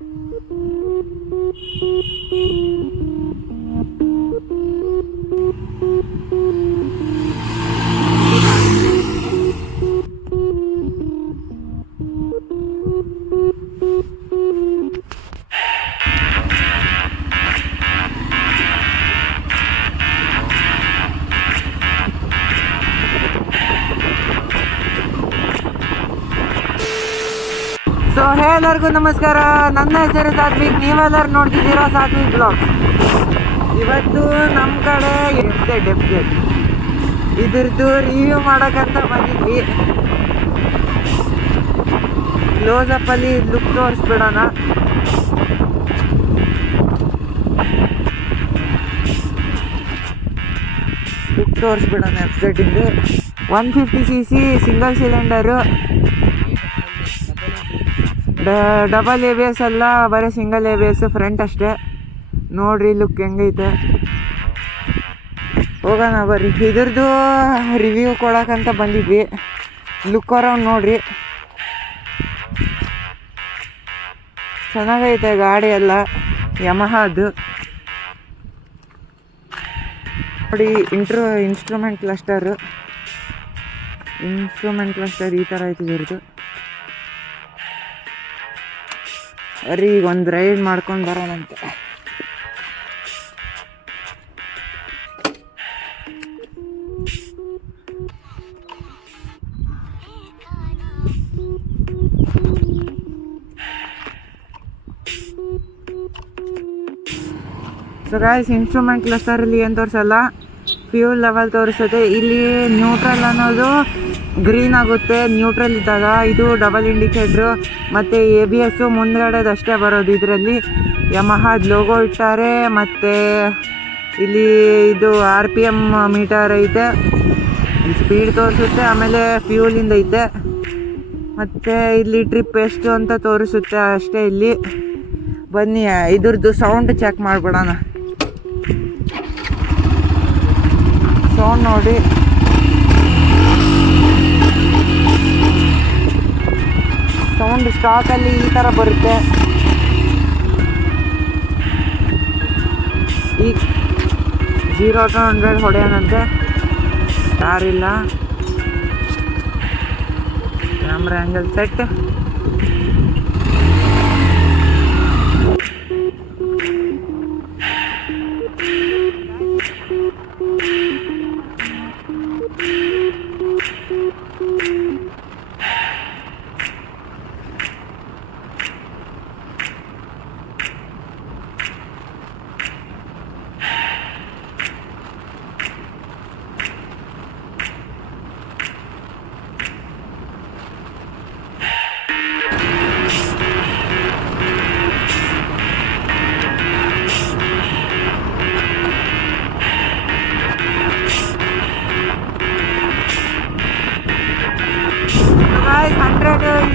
So ಎಲ್ಲರಿಗೂ ನಮಸ್ಕಾರ. ನನ್ನ ಹೆಸರು ಸಾತ್ವಿಕ್, ನೀವೆಲ್ಲರೂ ನೋಡ್ತಿದ್ದೀರಾ ಸಾತ್ವಿಕ್ ಬ್ಲಾಗ್ಸ್. ಇವತ್ತು ನಮ್ಮ ಕಡೆ ಡೆಪ್ಗೆಟ್ ಇದ್ರದ್ದು ರಿವ್ಯೂ ಮಾಡೋಕ್ಕಂತ ಬಂದಿದ್ವಿ. ಕ್ಲೋಸಪ್ಪಲ್ಲಿ ಲುಕ್ ತೋರಿಸ್ಬಿಡೋಣ. ಲುಕ್ ತೋರಿಸ್ಬಿಡೋಣ. ಎಫ್ಝೆಡ್ಡಿಂದು 150cc single cylinder, double ABS ಅಲ್ಲ, ಬರೀ ಸಿಂಗಲ್ ABS, ಫ್ರಂಟ್ ಅಷ್ಟೇ. ನೋಡ್ರಿ ಲುಕ್ ಹೆಂಗೈತೆ. ಹೋಗೋಣ ಬರ್ರಿ. ಇದ್ರದ್ದು ರಿವ್ಯೂ ಕೊಡೋಕ್ಕಂತ ಬಂದಿದ್ವಿ. ಲುಕ್ ಅರೌಂಡ್ ನೋಡ್ರಿ, ಚೆನ್ನಾಗೈತೆ ಗಾಡಿ ಎಲ್ಲ. ಯಮಹಾದು ನೋಡಿ. ಇನ್ಸ್ಟ್ರೂಮೆಂಟ್ ಕ್ಲಸ್ಟರ್ ಈ ಥರ ಐತೆ ಇದ್ರದ್ದು. ಬರೀ ಈಗ ಒಂದು ರೈಡ್ ಮಾಡ್ಕೊಂಡು ಬರೋಣಂತೆ. ಸೊ ಗಾಯ್ಸ್, ಇನ್ಸ್ಟ್ರೂಮೆಂಟ್ ಕ್ಲಸ್ಟರಲ್ಲಿ ಏನು ತೋರಿಸಲ್ಲ, ಫ್ಯೂಲ್ ಲೆವೆಲ್ ತೋರಿಸುತ್ತೆ. ಇಲ್ಲಿ ನ್ಯೂಟ್ರಲ್ ಅನ್ನೋದು ಗ್ರೀನ್ ಆಗುತ್ತೆ ನ್ಯೂಟ್ರಲ್ ಇದ್ದಾಗ. ಇದು ಡಬಲ್ ಇಂಡಿಕೇಟ್ರು ಮತ್ತು ABS ಮುಂದ್ಗಡೆದಷ್ಟೇ ಬರೋದು. ಇದರಲ್ಲಿ ಯಮಹಾದ್ ಲೋಗೋ ಇಟ್ಟಾರೆ. ಮತ್ತು ಇಲ್ಲಿ ಇದು RPM ಮೀಟರ್ ಐತೆ, ಸ್ಪೀಡ್ ತೋರಿಸುತ್ತೆ. ಆಮೇಲೆ ಫ್ಯೂಲಿಂದ ಐತೆ. ಮತ್ತು ಇಲ್ಲಿ ಟ್ರಿಪ್ ಎಷ್ಟು ಅಂತ ತೋರಿಸುತ್ತೆ ಅಷ್ಟೇ. ಇಲ್ಲಿ ಬನ್ನಿ ಇದ್ರದ್ದು ಸೌಂಡ್ ಚೆಕ್ ಮಾಡಿಬಿಡೋಣ. ಸೌಂಡ್ ನೋಡಿ. ಸೌಂಡ್ ಸ್ಟಾಕಲ್ಲಿ ಈ ಥರ ಬರುತ್ತೆ. ಈಗ 0 to 100 ಹೊಡೆಯೋಣಂತೆ. ಯಾರಿಲ್ಲ. Camera angle set.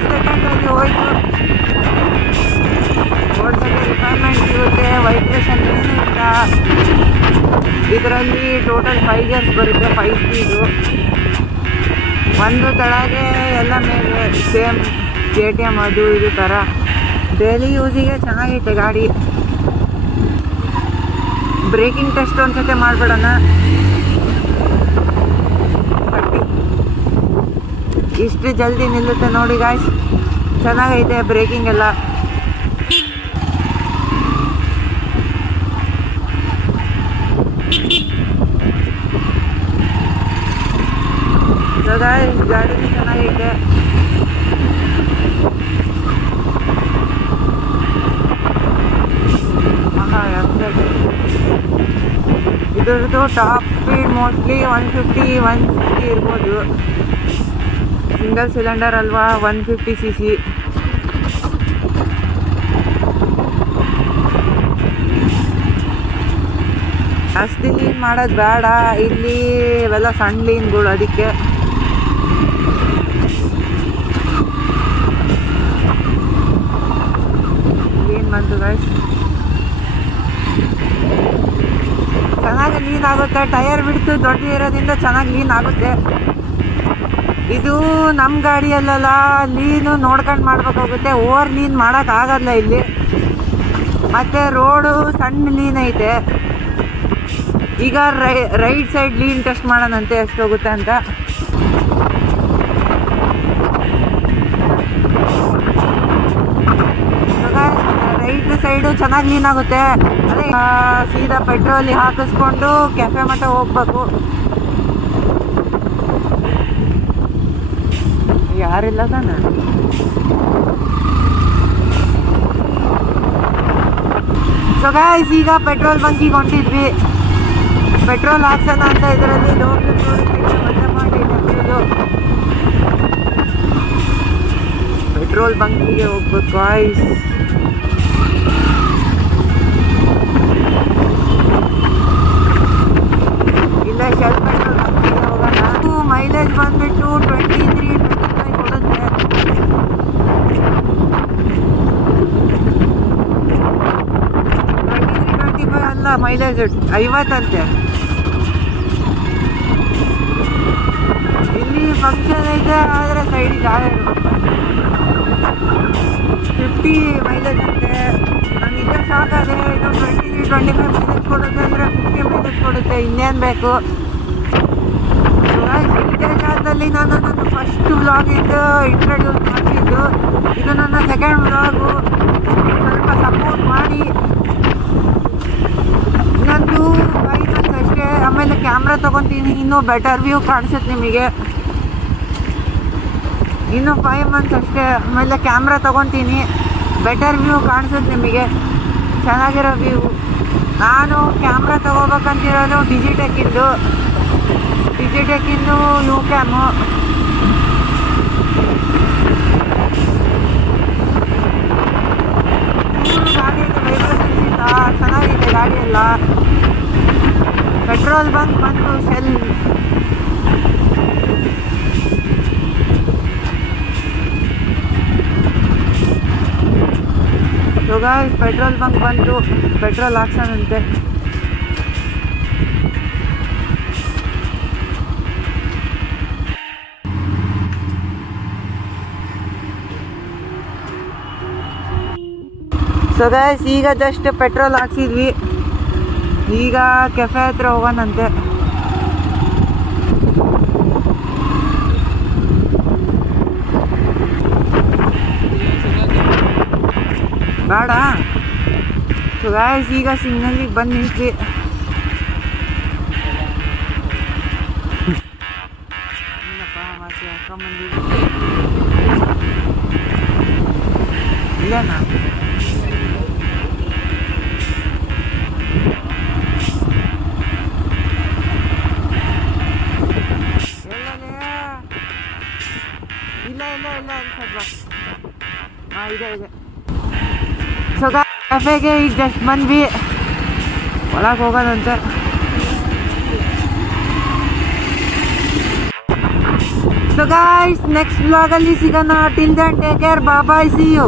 ಸೆಕೆಂಡಲ್ಲಿ ಹೋಯ್ತು. ಓಡ್ಸೋಕ್ಕೆ ರಿಫೈನ್ಮೆಂಟ್ ಸಿಗುತ್ತೆ. ವೈಬ್ರೇಷನ್ ಏನಿಲ್ಲ. ಇದರಲ್ಲಿ ಟೋಟಲ್ 5 ಗೇರ್ಸ್ ಬರುತ್ತೆ, 5 ಸ್ಪೀಡು. ಒಂದು ತಳಗೆ ಎಲ್ಲ ಮೇಲೆ ಸೇಮ್ KTM ಅದು ಇದು ಥರ. ಡೈಲಿ ಯೂಸಿಗೆ ಚೆನ್ನಾಗೈತೆ ಗಾಡಿ. ಬ್ರೇಕಿಂಗ್ ಟೆಸ್ಟ್ ಒಂದ್ಸತಿ ಮಾಡಿಬಿಡೋಣ. ಇಷ್ಟು ಜಲ್ದಿ ನಿಲ್ಲುತ್ತೆ ನೋಡಿ ಗಾಯ್ಸ್. ಚೆನ್ನಾಗೈತೆ ಬ್ರೇಕಿಂಗ್ ಎಲ್ಲ. ಗಾಯ್ಸ್ ಗಾಡಿ ಚೆನ್ನಾಗೈತೆ. ಇದ್ರದ್ದು ಟಾಪ್ ಸ್ಪೀಡ್ ಮೋಸ್ಟ್ಲಿ 150 ಇರ್ಬೋದು. ಸಿಂಗಲ್ ಸಿಲಿಂಡರ್ ಅಲ್ವಾ, 150cc. ಜಾಸ್ತಿ ಲೀನ್ ಮಾಡೋದು ಬೇಡ. ಇಲ್ಲಿ ಇವೆಲ್ಲ ಸಣ್ಣ ಲೀನ್ಗಳು, ಅದಕ್ಕೆ ಲೀನ್ ಬಂತು ಗಾಯ್ಸ್. ಚೆನ್ನಾಗಿ ಲೀನ್ ಆಗುತ್ತೆ. ಟೈರ್ ಬಿಡ್ತು ದೊಡ್ಡ ಇರೋದ್ರಿಂದ ಚೆನ್ನಾಗಿ ಲೀನ್ ಆಗುತ್ತೆ. ಇದು ನಮ್ಮ ಗಾಡಿಯಲ್ಲೆಲ್ಲ ಲೀನು ನೋಡ್ಕೊಂಡು ಮಾಡ್ಬೇಕಾಗುತ್ತೆ. ಓವರ್ ಲೀನ್ ಮಾಡೋಕ್ಕಾಗಲ್ಲ ಇಲ್ಲಿ. ಮತ್ತು ರೋಡು ಸಣ್ಣ ಲೀನ್ ಐತೆ. ಈಗ ರೈಟ್ ಸೈಡ್ ಲೀನ್ ಟೆಸ್ಟ್ ಮಾಡೋಣಂತೆ ಎಷ್ಟೋಗುತ್ತೆ ಅಂತ. ರೈಟ್ ಸೈಡು ಚೆನ್ನಾಗಿ ಲೀನ್ ಆಗುತ್ತೆ. ಅದೇ ಸೀದಾ ಪೆಟ್ರೋಲ್ ಹಾಕಿಸ್ಕೊಂಡು ಕೆಫೆ ಮಟ್ಟ ಹೋಗ್ಬೇಕು. ಯಾರಿಲ್ಲ ತಾನೆ. ಸೊ ಗಾಯ್ಸ್, ಈಗ ಪೆಟ್ರೋಲ್ ಬಂಕಿಗೆ ಹೊಂಟಿದ್ವಿ. ಪೆಟ್ರೋಲ್ ಹಾಕ್ಸೋಣ ಅಂತ ಇದರಲ್ಲಿ ಮಜಾ ಮಾಡಿ ಪೆಟ್ರೋಲ್ ಬಂಕಿಗೆ ಹೋಗ್ಬೇಕು ಗಾಯ್ಸ್. ಇಲ್ಲ ಶೆಲ್ ಪೆಟ್ರೋಲ್ ಬಂಕಿಗೆ ಹೋಗೋಣ. ಮೈಲೇಜ್ ಬಂದ್ಬಿಟ್ಟು 23-25 ಕೊಡುತ್ತೆ. 23-25 ಅಲ್ಲ, ಮೈಲೇಜ್ 50 ಅಂತೆ. ಇಲ್ಲಿ ಫಂಕ್ಷನ್ ಐತೆ, ಆದರೆ ಸೈಡಿಗೆ ಜಾಗ ಇರುತ್ತೆ. 50 ಮೈಲೇಜ್ ಅಂತೆ. ನಾನು ಇದೇ ಸಾಕಾದೆ. ಇದು 23-25 ಮೈಲೇಜ್ ಕೊಡುತ್ತೆ ಅಂದರೆ 50 ಮೈಲೇಜ್ ಕೊಡುತ್ತೆ. ಇನ್ನೇನು ಬೇಕು. ಇದೇ ಜಾಗದಲ್ಲಿ ನಾನು ನನ್ನ ಫಸ್ಟ್ ವ್ಲಾಗಿಂದು ಇಂಟ್ರೊಡ್ಯೂಸ್ ಮಾಡಿದ್ದು. ಇದು ನನ್ನ ಸೆಕೆಂಡ್ ವ್ಲಾಗು. ಸ್ವಲ್ಪ ಸಪೋರ್ಟ್ ಮಾಡಿ. ಇನ್ನೊಂದು 5 ಮಂತ್ಸ್ ಅಷ್ಟೇ, ಆಮೇಲೆ ಕ್ಯಾಮ್ರಾ ತೊಗೊತೀನಿ. ಇನ್ನೂ ಬೆಟರ್ ವ್ಯೂ ಕಾಣಿಸುತ್ತೆ ನಿಮಗೆ. ಇನ್ನು 5 ಮಂತ್ಸ್ ಅಷ್ಟೇ, ಆಮೇಲೆ ಕ್ಯಾಮ್ರಾ ತೊಗೊತೀನಿ. ಬೆಟರ್ ವ್ಯೂ ಕಾಣಿಸುತ್ತೆ ನಿಮಗೆ, ಚೆನ್ನಾಗಿರೋ ವ್ಯೂ. ನಾನು ಕ್ಯಾಮ್ರಾ ತೊಗೋಬೇಕಂತಿರೋದು ಡಿಜಿಟೆಕ್ಕಿಂದು ಯು ಕ್ಯಾಮು. ಗಾಡಿ ವೈಬ್ರೇಷನ್ಸ್ ಇಲ್ಲ, ಚೆನ್ನಾಗಿದೆ ಗಾಡಿ ಎಲ್ಲ. ಪೆಟ್ರೋಲ್ ಬಂಕ್ ಬಂದು shell. So guys, petrol bunk ಬಂತು. ಪೆಟ್ರೋಲ್ ಹಾಕ್ಸೋಣಂತೆ. ಸೊ ಗೈಸ್, ಈಗ ಜಸ್ಟ್ ಪೆಟ್ರೋಲ್ ಹಾಕ್ಸಿದ್ವಿ. ಈಗ ಕೆಫೆ ಹತ್ರ ಹೋಗೋಣಂತೆ. ಬೇಡ. ಸೊ ಗೈಸ್, ಈಗ ಸಿಗ್ನಲಿಗೆ ಬಂದು ನಿಂತ್ವಿ. ಇಲ್ಲನಾ ಇಲ್ಲ ಅನ್ಸಲ್ವಾ? ಹಾಂ, ಇದೆ. ಸೊ ಕೆಫೆಗೆ ಈಗ ಜಸ್ಟ್ ಬಂದ್ವಿ. ಒಳಗೆ ಹೋಗೋದಂತೆ. ಸೊ ಗಾಯ್ಸ್, ನೆಕ್ಸ್ಟ್ ವ್ಲಾಗಲ್ಲಿ ಸಿಗೋಣ. Till then take care, bye, see you.